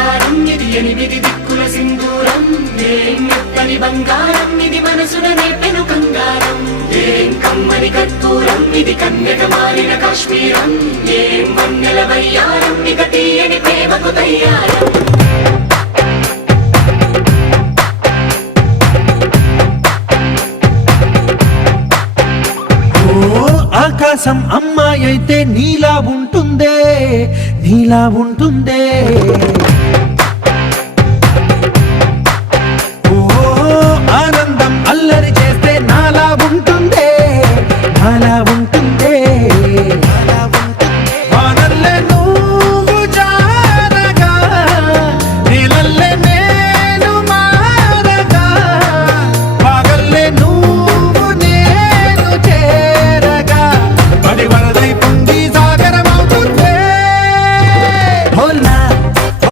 అవతారం ఇది ఎనిమిది దిక్కుల సింధూరం ఏం మెత్తని బంగారం ఇది మనసున నేపెను కంగారం ఏం కమ్మని కర్పూరం ఇది కన్యక మారిన కాశ్మీరం ఏం వన్నెల వయ్యారం ఇక తీయని ప్రేమకు తయ్యారం ఆకాశం అమ్మాయి అయితే నీలా ఉంటుందే నీలా ఉంటుందే